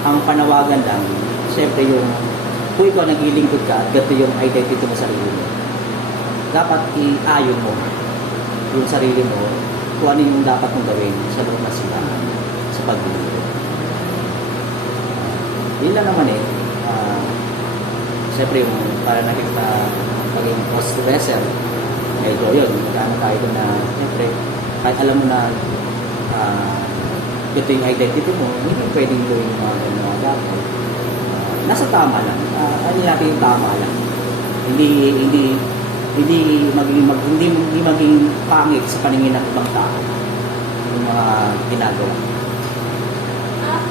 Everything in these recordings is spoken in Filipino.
Ang panawagan lang, siyempre yung kung ikaw naglilingkod ka, ganito yung identity mo sa sarili mo. Dapat i-ayon mo yung sarili mo kung ano yung dapat mong gawin sa loob ng simbahan sa paglilingkod. Yun lang naman eh. Siyempre yung para nakita maging cross-dresser, medyo yun, magkano tayo doon na siyempre kahit alam mo na ito yung identity mo, hindi pwedeng gawin yung mga dapat. Nasa tama lang. Ano natin yung tama lang. Hindi maging pangit sa paningin ng ibang tao yung mga ginagawa.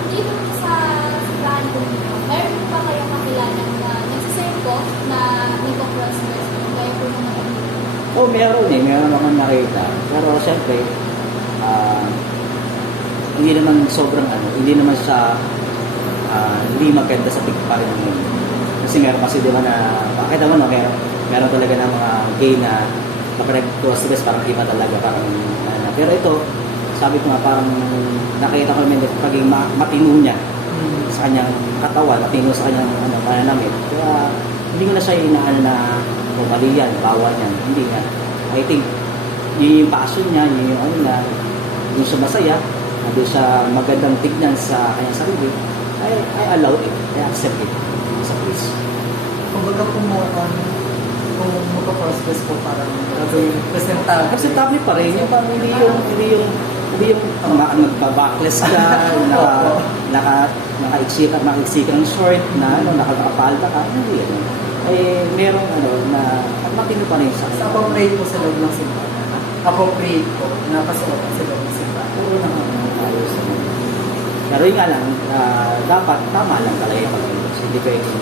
Dito sa simbahan po ninyo, meron pa kayong kakilala na nagsisayko na nagpo-cross-dress kaya po naman Oo, meron eh. Meron naman nakita. Pero siyempre, hindi naman sobrang hindi naman siya hindi maganda sa tigpa rin ngayon. Kasi meron kasi di ba na, bakit naman no, meron talaga ng mga gay na cross-dress, parang iba talaga, parang pero ito, sabi ko nga parang nakita ko naman pagiging matino niya sa kanyang katawan, matino sa kanyang mananamit. Kaya hindi ko na siya inaan na mali yan, bawal yan. Hindi nga. I think yun yung passion niya, yun yung yung siya masaya, doon siya magandang tignan sa kanyang sarili, I allow it, I accept it sa Chris. Kumbaga kung magka-cross-dress po parang gagawin presentable. Acceptable pa rin, yung parang hindi yung magbabackless ka, naka-iksika ng short, na nakapalda ka, hindi yan. Merong na matino pa rin sa Appropriate po sa loob ng simbahan. Appropriate po na pasuotan sa loob ng simbahan. Oo naman, ayos naman. Pero yun nga lang, dapat tama lang talaga yung pag-ilos. Hindi pwedeng